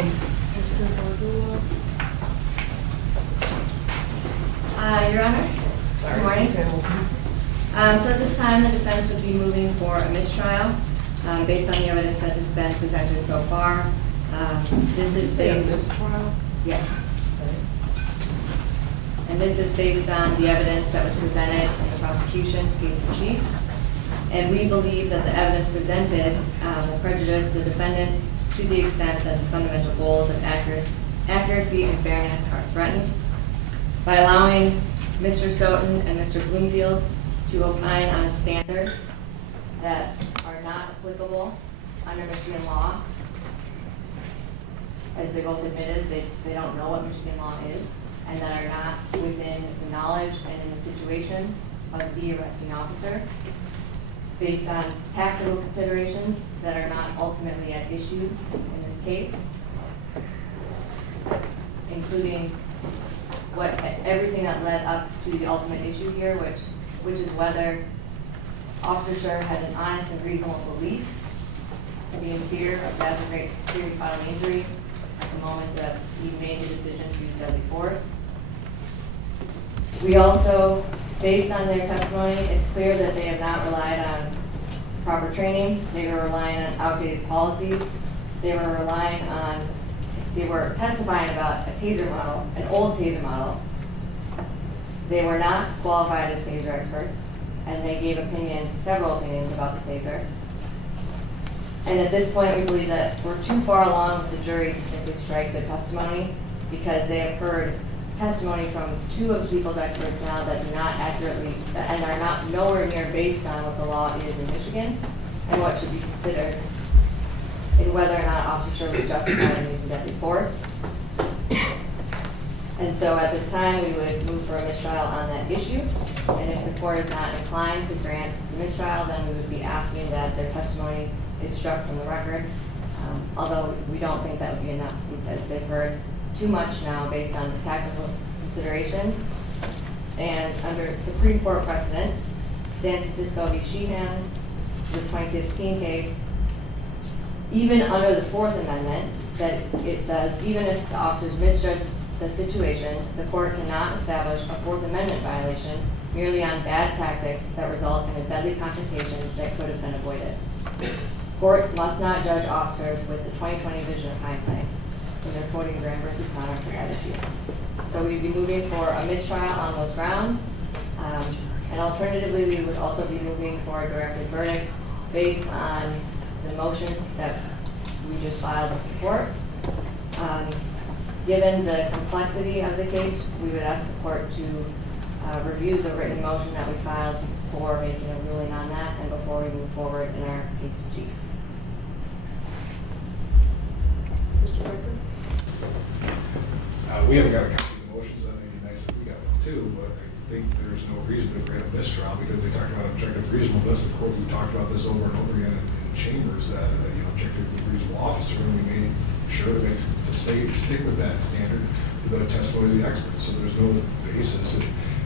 Your Honor, good morning. So at this time, the defense would be moving for a mistrial based on the evidence that has been presented so far. This is based. Yes. And this is based on the evidence that was presented in the prosecution's case in chief. And we believe that the evidence presented will prejudice the defendant to the extent that the fundamental goals of accuracy and fairness are threatened by allowing Mr. Stoughton and Mr. Bloomfield to opine on standards that are not applicable under Michigan law. As they both admitted, they don't know what Michigan law is, and that are not within the knowledge and in the situation of the arresting officer, based on tactical considerations that are not ultimately at issue in this case, including everything that led up to the ultimate issue here, which is whether Officer Schurr had an honest and reasonable belief to be in fear of death or great serious bodily injury at the moment that he made the decision to use deadly force. We also, based on their testimony, it's clear that they have not relied on proper training. They were relying on outdated policies. They were testifying about a taser model, an old taser model. They were not qualified as taser experts, and they gave several opinions about the taser. And at this point, we believe that we're too far along with the jury to simply strike their testimony, because they have heard testimony from two of the people's experts now that do not accurately, and are not nowhere near based on what the law is in Michigan and what should be considered in whether or not Officer Schurr was justified in using deadly force. And so at this time, we would move for a mistrial on that issue. And if the court is not inclined to grant the mistrial, then we would be asking that their testimony is struck from the record. Although we don't think that would be enough, because they've heard too much now based on the tactical considerations. And under Supreme Court precedent, San Francisco v. Sheehan, the 2015 case, even under the Fourth Amendment, that it says even if the officers misjudge the situation, the court cannot establish a Fourth Amendment violation merely on bad tactics that result in a deadly confrontation that could have been avoided. Courts must not judge officers with the 20/20 vision of hindsight when they're quoting Graham versus Connor for that issue. So we'd be moving for a mistrial on those grounds. And alternatively, we would also be moving for a directed verdict based on the motions that we just filed with the court. Given the complexity of the case, we would ask the court to review the written motion that we filed for making a ruling on that, and before we move forward in our case in chief. Mr. Baker? We haven't got a copy of the motions, that may be nice if we got one too, but I think there's no reason to grant a mistrial because they talked about objective reasonableness. The court, we talked about this over and over again in chambers, that objectively reasonable officer, and we made sure to stick with that standard to the testimony of the experts. So there's no basis.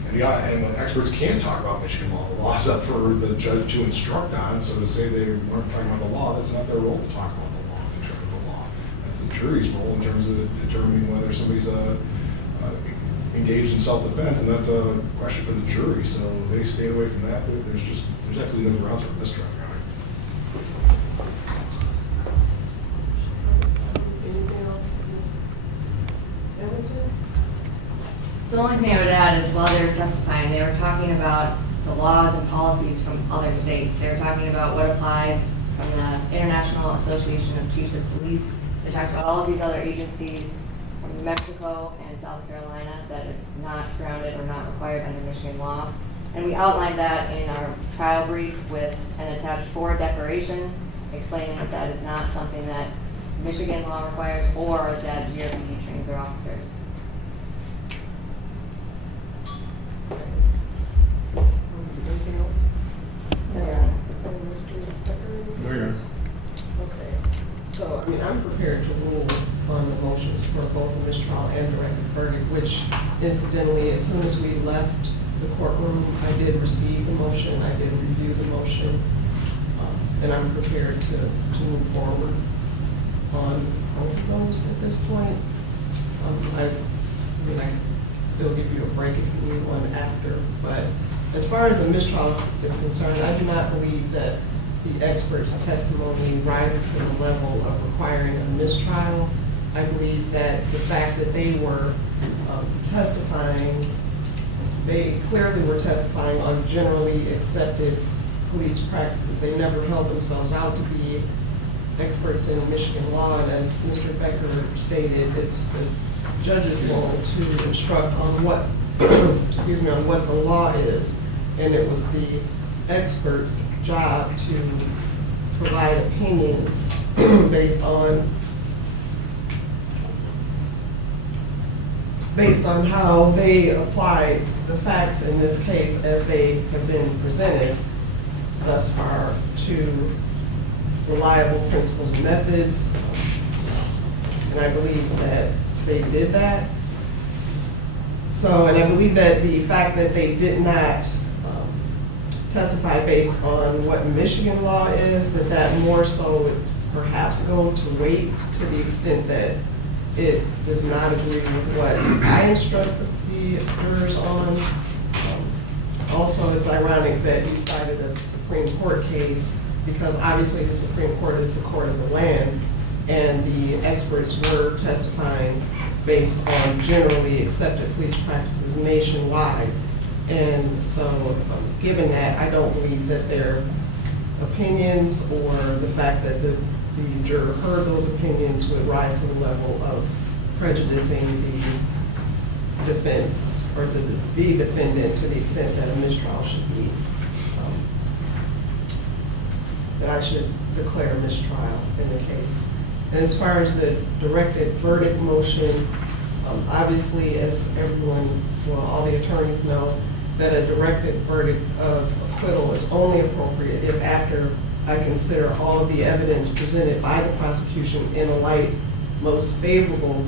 And the experts can't talk about Michigan law. The law's up for the judge to instruct on. So to say they weren't talking about the law, that's not their role to talk about the law, interpret the law. That's the jury's role in terms of determining whether somebody's engaged in self-defense, and that's a question for the jury. So they stay away from that. There's absolutely no grounds for mistrial. Anything else, Ms. Edmonton? The only thing I would add is while they were testifying, they were talking about the laws and policies from other states. They were talking about what applies from the International Association of Chiefs of Police. They talked about all of these other agencies from New Mexico and South Carolina that it's not grounded or not required under Michigan law. And we outlined that in our trial brief with and attached 4 declarations explaining that that is not something that Michigan law requires or that GRPD trains their officers. Anything else? No, Your Honor. Mr. Becker? No, Your Honor. Okay. So, I'm prepared to rule on the motions for both the mistrial and directed verdict, which incidentally, as soon as we left the courtroom, I did receive the motion, I did review the motion, and I'm prepared to move forward on both of those at this point. I mean, I can still give you a break if you need one after, but as far as a mistrial is concerned, I do not believe that the expert's testimony rises to the level of requiring a mistrial. I believe that the fact that they were testifying, they clearly were testifying on generally accepted police practices. They never held themselves out to be experts in Michigan law, and as Mr. Becker stated, it's the judge's role to instruct on what, excuse me, on what the law is, and it was the expert's job to provide opinions based on how they apply the facts in this case as they have been presented thus far to reliable principles and methods. And I believe that they did that. So, and I believe that the fact that they did not testify based on what Michigan law is, that more so would perhaps go to weight to the extent that it does not agree with what I instruct the jurors on. Also, it's ironic that you cited a Supreme Court case because obviously the Supreme Court is the court of the land, and the experts were testifying based on generally accepted police practices nationwide. And so, given that, I don't believe that their opinions or the fact that the juror heard those opinions would rise to the level of prejudicing the defense or the defendant to the extent that a mistrial should be, that I should declare a mistrial in the case. And as far as the directed verdict motion, obviously, as everyone, well, all the attorneys know, that a directed verdict of acquittal is only appropriate if after I consider all of the evidence presented by the prosecution in a light most favorable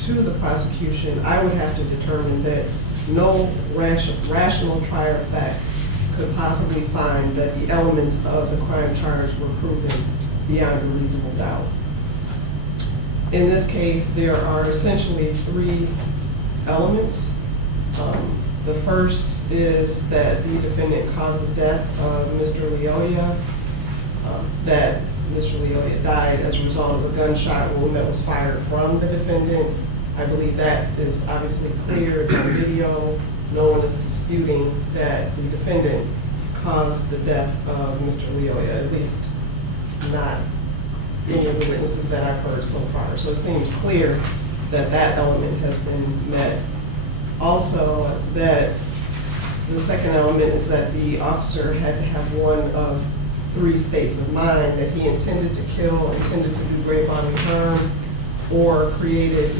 to the prosecution, I would have to determine that no rational trier of fact could possibly find that the elements of the crime charge were proven beyond a reasonable doubt. In this case, there are essentially three elements. The first is that the defendant caused the death of Mr. Leoya, that Mr. Leoya died as a result of a gunshot wound that was fired from the defendant. I believe that is obviously clear, it's on video. No one is disputing that the defendant caused the death of Mr. Leoya, at least not any of the witnesses that I've heard so far. So it seems clear that that element has been met. Also, that the second element is that the officer had to have one of three states of mind: that he intended to kill, intended to do great bodily harm, or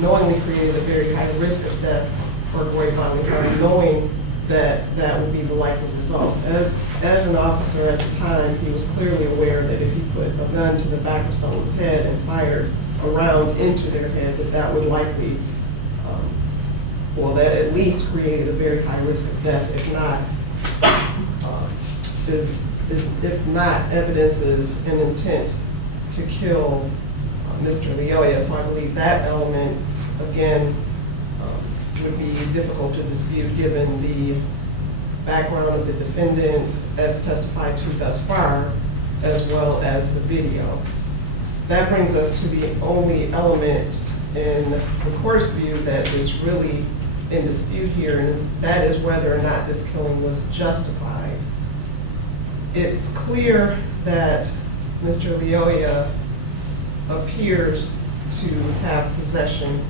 knowingly created a very high risk of death or great bodily harm, knowing that that would be the likely result. As an officer at the time, he was clearly aware that if he put a gun to the back of someone's head and fired a round into their head, that would likely, that at least created a very high risk of death, if not evidences an intent to kill Mr. Leoya. So I believe that element, again, would be difficult to dispute given the background of the defendant as testified to thus far, as well as the video. That brings us to the only element in the court's view that is really in dispute here, and that is whether or not this killing was justified. It's clear that Mr. Leoya appears to have possession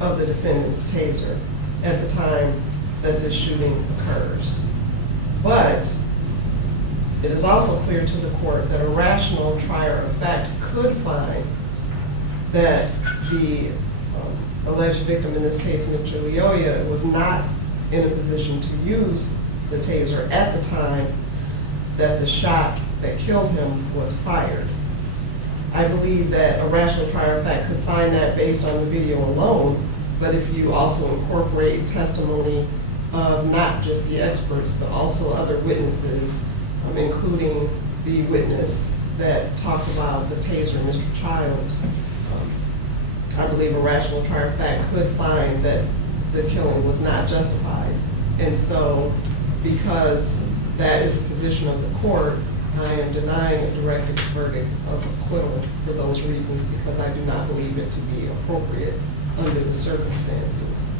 of the defendant's taser at the time that this shooting occurs. But it is also clear to the court that a rational trier of fact could find that the alleged victim, in this case Mr. Leoya, was not in a position to use the taser at the time that the shot that killed him was fired. I believe that a rational trier of fact could find that based on the video alone, but if you also incorporate testimony of not just the experts, but also other witnesses, including the witness that talked about the taser, Mr. Childs, I believe a rational trier of fact could find that the killing was not justified. And so, because that is the position of the court, I am denying a directed verdict of acquittal for those reasons, because I do not believe it to be appropriate under the circumstances.